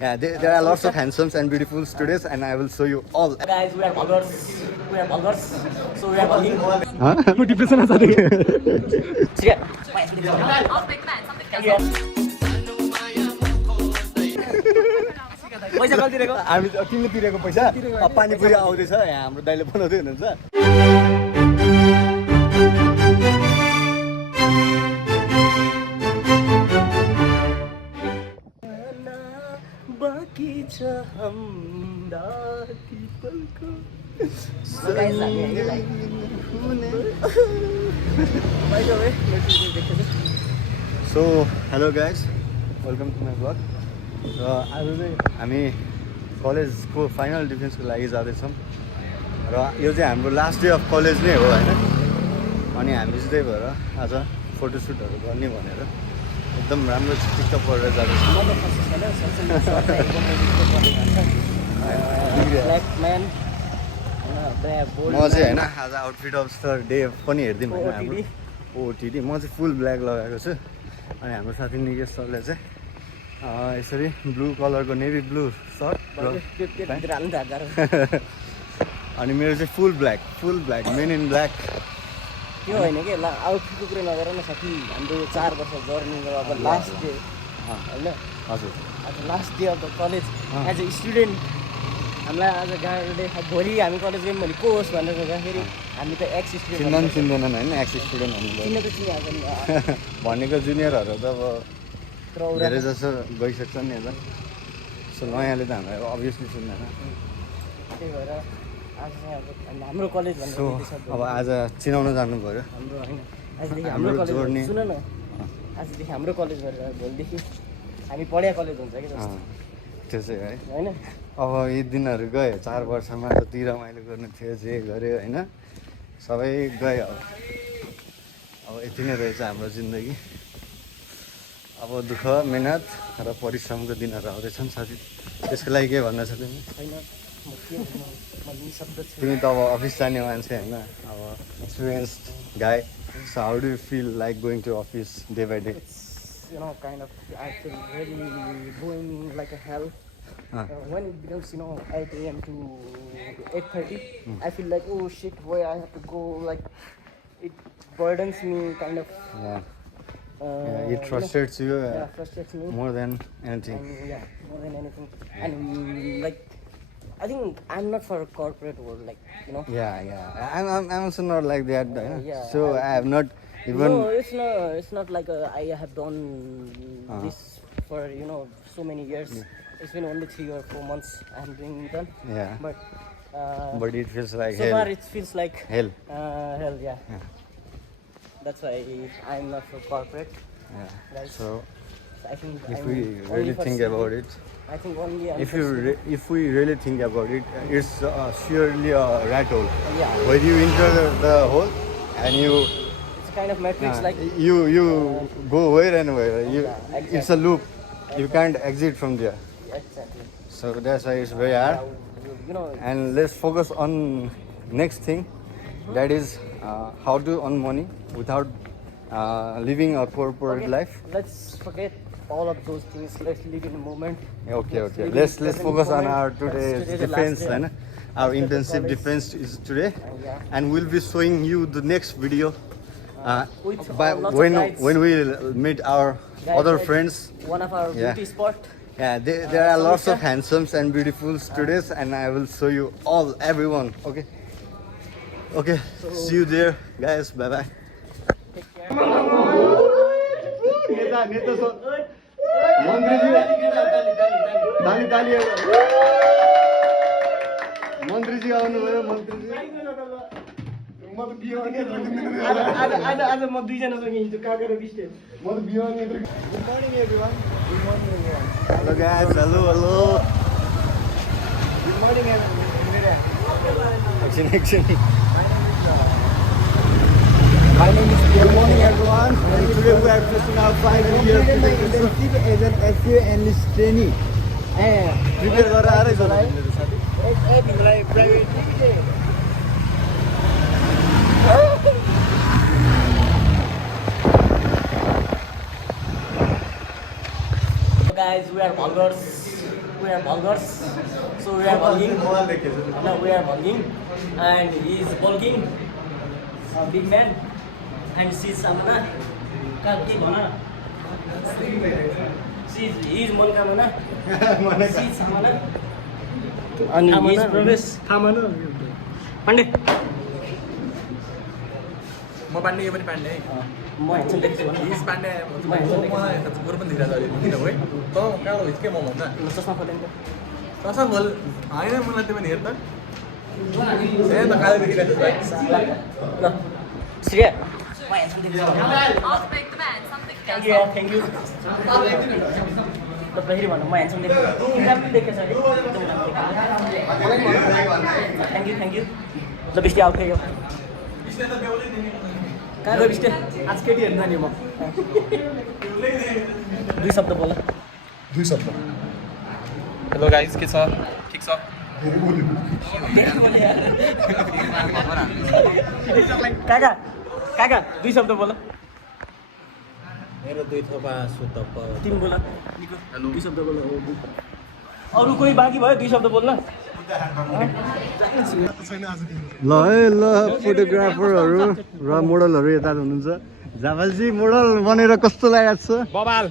Yeah, there are lots of handsomes and beautiful students, and I will show you all. Guys, we are vulgars. We are vulgars. So we are vulging. Huh? Depression आउँछ नि पैसा कति दिएको? हामी तिमीले तिरेको पैसा पानीपुरी आउँदैछ यहाँ हाम्रो दाइले बनाउँदै हुनुहुन्छ बाकी छ हाम्रा ती पलको गाइस हामी अहिले like by the way so hello guys welcome to my blog र आज चाहिँ हामी कलेजको फाइनल डिफेन्सको लागि जाँदैछौँ र यो चाहिँ हाम्रो लास्ट डे अफ कलेज नै हो होइन अनि हामी चाहिँ त्यही भएर आज फोटोसुटहरू गर्ने भनेर एकदम राम्रो चित्त परेर जाँदैछौँ म चाहिँ होइन आज आउटफिट अफ द डे पनि हेरिदिउँ होइन हाम्रो ओटिडी म चाहिँ फुल ब्ल्याक लगाएको छु अनि हाम्रो साथी निकेश सरले चाहिँ यसरी ब्लू कलरको नेभी ब्लू सर्ट र अनि मेरो चाहिँ फुल ब्ल्याक मेन इन ब्ल्याक त्यो होइन कि आउटफिटको कुरो नगर न साथी हाम्रो 4 वर्ष जर्नीको अब लास्ट डे होइन हजुर आज last day of the college as a student हामीलाई आज गाडीले भोलि हामी कलेज गयौँ भने को होस् भनेर सोच्दाखेरि हामी त एक्स स्टुडेन्ट चिन्दैनन् होइन एक्स स्टुडेन्ट चिन्न त चिनिहाल्छ नि भनेको जुनियरहरू त अब धेरै जसो गइसक्छ नि यता सो नयाँले त हामीलाई अभियसली चिन्दैन त्यही भएर आज चाहिँ अब हाम्रो कलेज सो अब आज चिनाउन जानु पऱ्यो हाम्रो होइन आजदेखि हाम्रो कलेज सुन न आजदेखि हाम्रो कलेज भएर भोलिदेखि हामी पढिया कलेज हुन्छ कि जस्तो त्यो चाहिँ है होइन अब यी दिनहरू गयो 4 वर्षमा जति रमाइलो गर्नु थियो जे गऱ्यो होइन सबै गयो अब यति नै रहेछ हाम्रो जिन्दगी अब दुःख मेहनत र परिश्रमको दिनहरू आउँदैछन् साथी त्यसको लागि के भन्न छ तिमी छैन म के भन्नु म निशब्द छु तिमी त अब अफिस जाने मान्छे होइन अब experienced guy so how do you feel like going to office day by day you know kind of I feel really going like a hell when it becomes 8 a.m. to 8:30 I feel like oh shit why I have to go like it burdens me kind of it frustrates you frustrates me more than anything and, more than anything and like I think I'm not for a corporate world like I'm also not like that so I have not even no it's not like I have done this for so many years it's been only 3 or 4 months I'm doing them but it feels like so hell. far it feels like hell that's why I'm not for corporate guys. So I think if we really think about it I think only if we really think about it it's surely a rat hole when you enter the hole and you kind of matrix like you go where and where exactly. It's a loop you can't exit from there exactly so that's why it's very hard and let's focus on next thing that is how to earn money without living a corporate life let's forget all of those things let's live in the moment okay let's focus on our today's defense our intensive defense is today and we'll be showing you the next video but when we meet our other friends one of our beauty spot there are lots of handsomes and beautiful students and I will show you all everyone okay see you there guys bye bye take care मन्त्रीजी आउनुभयो मन्त्रीजी आज म दुईजनासँग हिजो कागेर बिस्टे म त बिहान good morning everyone hello guys hello good morning एकछिन My name is Good morning everyone. Today we are facing our final year internship as an SEO analyst trainee. Prepare गरेर आरै छ मेरो साथी. तिमीलाई private guys, we are vulgars. we are bulgars, so we are bulging. No, we are bulging, and he is bulging, big man, and she is Samana. He is Monkamana. She is Samana. And he is Pravesh. Pandey. म पाण्डे यो पनि पाण्डे है म हेर्छु देख्छु भने हिज पाण्डे मलाई गुरु पनि धेरै जहिले किन हो है त कालो हिज के म भन्दा चस्मा खोलेन कसम बोल हैन मलाई त्यो पनि हेर त ए त कालो देखिरहेको छ भाइ ल श्रेया म हेर्छु देख्छु I'll make the man something thank you thank you ल फेरि भन्नु म हेर्छु देख्छु तिमीलाई पनि देखेछ अरे थ्याङ्क यू ल बिस्टी आउ फेरि कहाँ गयो बिस्टी आज केटी हेर्नु नि म दुई शब्द बोल हेलो गाइस के छ ठीक छ काका काका दुई शब्द बोल मेरो दुई थोपा शुद्ध तिमी बोल निको दुई शब्द बोल अरू कोही बाँकी भयो दुई शब्द बोल्न ल है ल फोटोग्राफरहरू र मोडलहरू यता हुनुहुन्छ जाभालजी मोडल बनेर कस्तो लागेको छ बबाल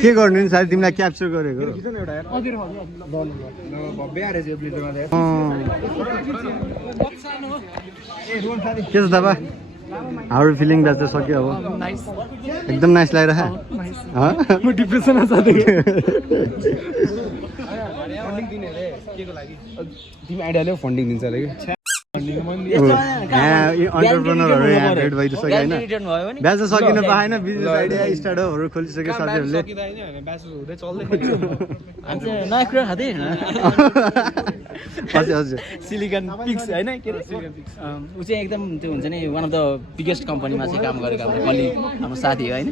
के गर्नु नि सायद तिमीलाई क्याप्चर गरेको के छ दाबा हाउ फिलिङ द्याट चाहिँ सक्यो अब एकदम नाइस लागिरहेको म डिप्रेसनमा छ तिमी आइडियाले फन्डिङ दिन्छ अरे कि अन्टरप्रेनरहरू यहाँ भेट भइसक्यो होइन ब्याज त सकिन पाएन बिजनेस आइडिया स्टार्टअपहरू खोलिसक्यो साथीहरूले नयाँ कुरा खाँदै हजुर हजुर सिलिकन पिक्स होइन के अरे ऊ चाहिँ एकदम त्यो हुन्छ नि वान अफ द बिगेस्ट कम्पनीमा चाहिँ काम गरेको हाम्रो कलिग हाम्रो साथी हो होइन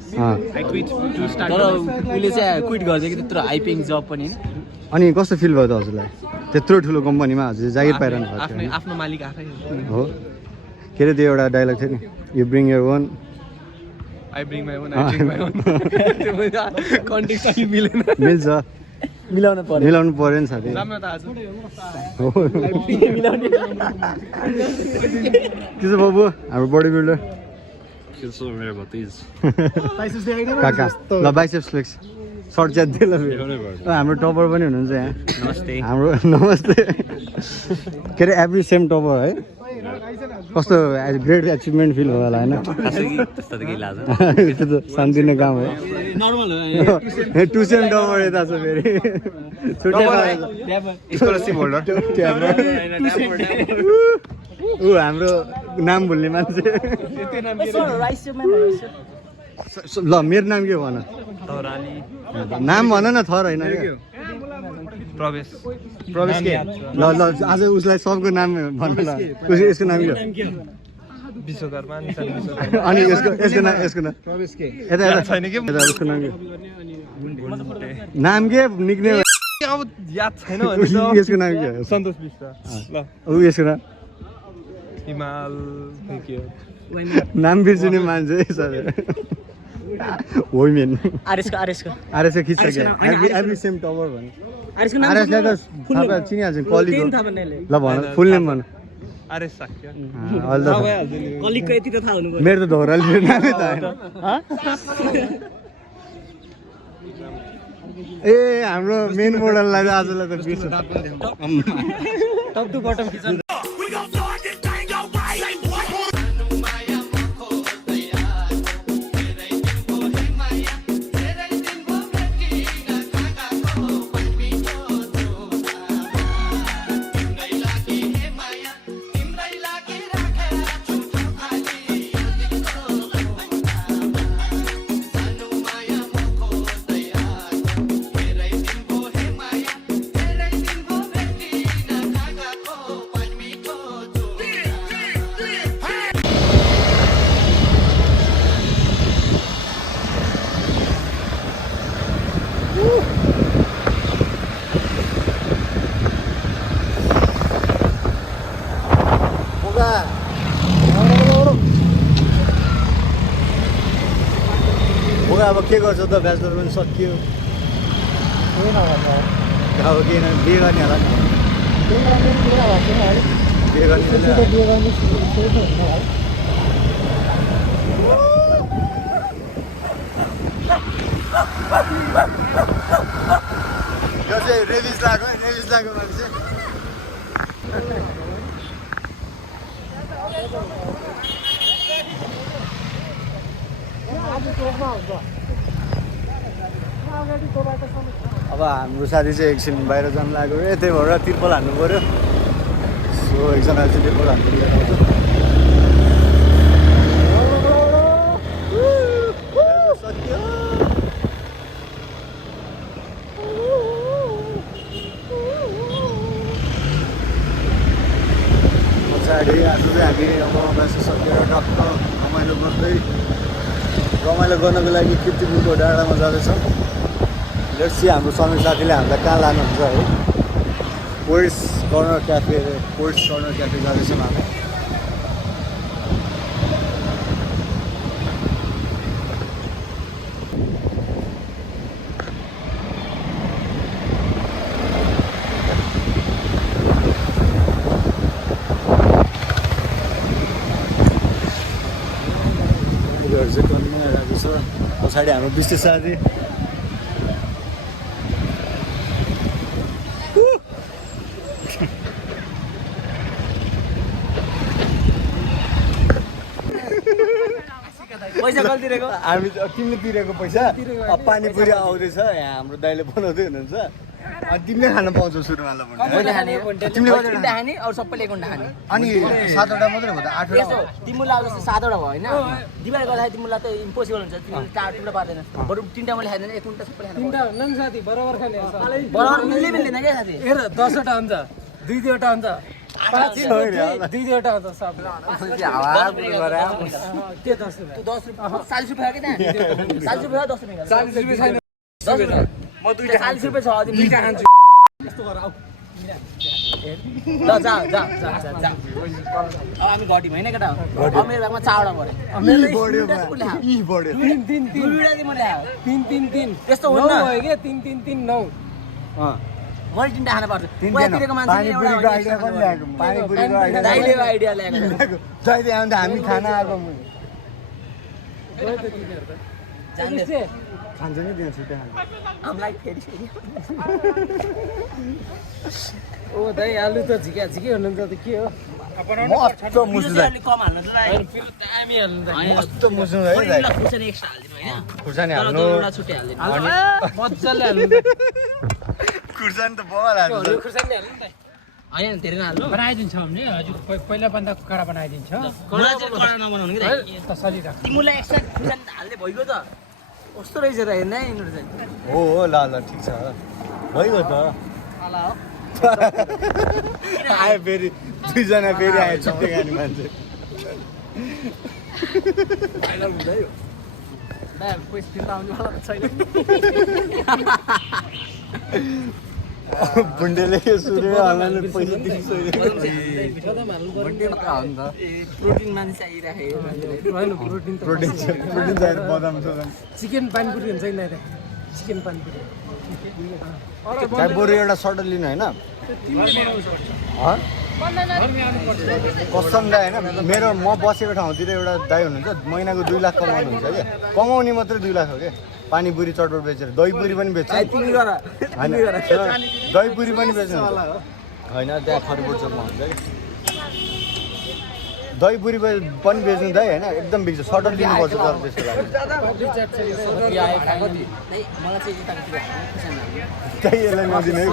तर उसले चाहिँ क्विट गर्छ कि त्यत्रो हाई पेइङ जब पनि होइन अनि कस्तो फिल भयो त हजुरलाई त्यत्रो ठुलो कम्पनीमा हजुर जागिर पाइरहनु भएको थियो आफ्नो मालिक आफै हो के अरे त्यो एउटा डायलग थियो नि you bring your own I bring my own context अलि मिलेन मिल्छ मिलाउनु पर्यो मिलाउनु पऱ्यो नि साथी राम्रो त आज हो के छ बाबु हाम्रो बडी बिल्डर काका ल बाइसेप्स फ्लेक्स सर्ट च्यात्दै ल हाम्रो टपर पनि हुनुहुन्छ यहाँ नमस्ते हाम्रो नमस्ते के अरे एभ्री सेम टपर है कस्तो ग्रेट एचिभमेन्ट फिल भयो होला होइन त्यस्तो त केही लाग्छ त्यो त सानोतिनो काम हो नर्मल हो टु सेम टपर यता छ फेरि स्कलरसिप होल्डर ऊ हाम्रो नाम भुल्ने मान्छे ल मेरो नाम के भन नाम भन न थर होइन प्रवेश प्रवेश के ल ल आज उसलाई सबको नाम भन्न ल यसको नाम के हो विश्वकर्मा अनि यसको नाम प्रवेश के यता यता छैन के उसको नाम के नाम के निक्नेम अब याद छैन यसको नाम के हो सन्तोष विष्ट ल ऊ यसको नाम हिमाल के नाम बिर्सिने मान्छे सर वुमेन आरएसको खिचिसक्यो एभ्री सेम टपर भन्नु आरएसलाई त थाहा चिनिहाल्छ कलिगको ल भन फुल नेम भन आरएस साक्य कलिगको यति त थाहा हुनु मेरो त धोराले नामै त होइन ए हाम्रो मेन मोडललाई त आजलाई त बिर्स टप टु बटम खिच अब के गर्छ त ब्याचलर पनि सकियो केही नभन्छ अब के बिहे गर्ने होला नि बिहे गर्ने बिहे गर्ने केही त हुन्न भाइ यो चाहिँ रेबिस लाग्यो मान्छे अब हाम्रो साथी चाहिँ एकछिन बाहिर जानु लाग्यो रे त्यही भएर तिर्पल हान्नु पऱ्यो सो एकजना चाहिँ तिर्पल हान्नु लिएर आउँछ सकियो पछाडि आज चाहिँ हामी अब बस सकेर टक्क रमाइलो गर्नको लागि किर्तिपुरको डाँडामा जाँदैछौँ लेट्स सी हाम्रो समीर साथीले हामीलाई कहाँ लानुहुन्छ है पोइट्स कर्नर क्याफे जाँदैछौँ हामी चाहिँ कन्टिन्यू आइरहेको छ पछाडि हाम्रो विशेष साथी पैसा कति तिरेको हामी तिमीले तिरेको पैसा पानीपुरी आउँदैछ यहाँ हाम्रो दाइले बनाउँदै हुनुहुन्छ अनि तिमीले खान पाउँछौ सुरुवाला तिमीले खाने अरू सबैले एक घन्टा खाने अनि 7वटा मात्रै हो त 8वटा तिमीलाई अब जस्तो 7वटा भयो होइन डिभाइड गर्दाखेरि तिमीलाई त इम्पोसिबल हुन्छ तिमीले 4 टुक्रा पार्दैन बरु 3टा मैले खाँदैन 1 घन्टा सबैले खाने 3टा हुन्न नि साथी बराबर खाने बराबर मिल्दैन क्या साथी हेर 10वटा हुन्छ 2-2वटा हुन्छ 2-2वटा हुन्छ सब के 10 रुपियाँ 10 रुपियाँ 40 रुपियाँ के त्यहाँ 40 रुपियाँ 10 रुपियाँ 40 रुपियाँ छैन 10 रुपियाँ म 40 रुपियाँ छ अझै 2टा खान्छु यस्तो गर आऊ ल जा अब हामी घटी होइन केटा अब मेरो ब्यागमा 4वटा पऱ्यो 3 त्यस्तो हुन्न भयो के 3 9 मैले 3टा खान पर्छ पहिला तिरेको मान्छेले पानीपुरीको आइडिया दाइलेको आइडिया ल्याएको जहिले आउँदा हामी खाना आएको जान्दै खान्छ नि त्यहाँ छुट्टै खान्छ हामीलाई फेरि ओ दाइ आलु त झिका झिकै हुनुहुन्छ त के हो मस्त मुसु दाइ कम हाल्नु त पिरो दामी हाल्नु त मस्त मुसु है दाइ खुर्सानी एक्स्ट्रा हाल्दिनु हैन खुर्सानी तर हाल्नु एउटा छुट्टै हाल्दिनु मज्जाले हाल्नु त खुर्सानी त बवाल हाल्नु खुर्सानी हाल्नु त हैन धेरै नहाल्नु बनाइदिन्छ भने हजुर पहिला भन्दा कडा बनाइदिन्छ कडा चाहिँ कडा नबनाउनु कि दाइ त सजिरहेको तिमीलाई एक्स्ट्रा खुर्सानी हाल्दै भइगयो त कस्तो रहेछ र हेर्न है यिनीहरू चाहिँ हो ल ठिक छ भइगयो त होला हो आयो फेरि 2जना फेरि आयो छुट्टै खाने मान्छे पैसा फिर्ता आउनुवाला छैन बुन्डेले सुरु हाल्नु पैसा दिइसक्यो प्रोटिन मान्छे चाहिरहेको होइन प्रोटिन त प्रोटिन चाहियो बदाम सदाम चिकन पानीपुरी हुन्छ नि दाइ चिकन पानीपुरी त्यहाँ बरु एउटा सटल लिनु होइन कसम दाइ होइन मेरो म बसेको ठाउँतिर एउटा दाइ हुनुहुन्छ महिनाको 2 लाख कमाउनुहुन्छ क्या कमाउने मात्रै 2 लाख हो क्या पानीपुरी चटपट बेचेर दहीपुरी पनि बेच्छ होइन दहीपुरी पनि बेच्नु होइन त्यहाँ खरबुट चोकमा हुन्छ कि दहीपुरी पनि बेच्नु दाइ होइन एकदम बिग्छ सटल दिनुपर्छ तर त्यसको लागि मलाई चाहिँ त्यही यसलाई नदिने है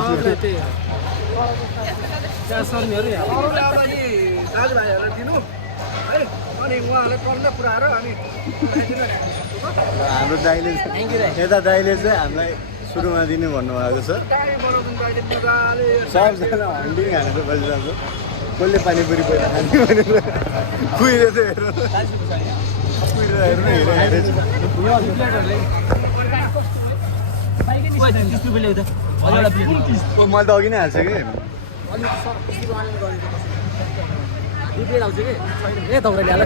दाजुभाइहरूलाई दिनु है अनि उहाँहरूलाई टल्न पुऱ्याएर अनि हाम्रो दाइले यता दाइले चाहिँ हामीलाई सुरुमा दिने भन्नुभएको छ सबजना हन्डी हानेर बसिरहेको कसले पानीपुरी पहिला खाने भनेर कुहिरहेको मैले त अघि नै हाल्छ कि दिदीले आउँछ कि ए दौडले हाल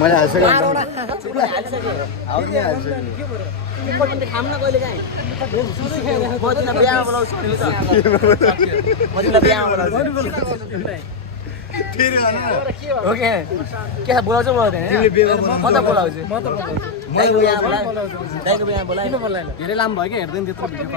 मैले हालिसकेँ हालिसकेँ हालिसकेँ खाम न कहिले काहीँ म तिमीलाई बिहामा बोलाउँछु नि त म तिमीलाई बिहामा बोलाउँछु फेरि भन न। ओके के बोलाउँछ बोलाउँदैन म त बोलाउँछु दाइको बिहामा बोलायो धेरै लामो भयो कि हेर्दैन त्यत्रो भिडियो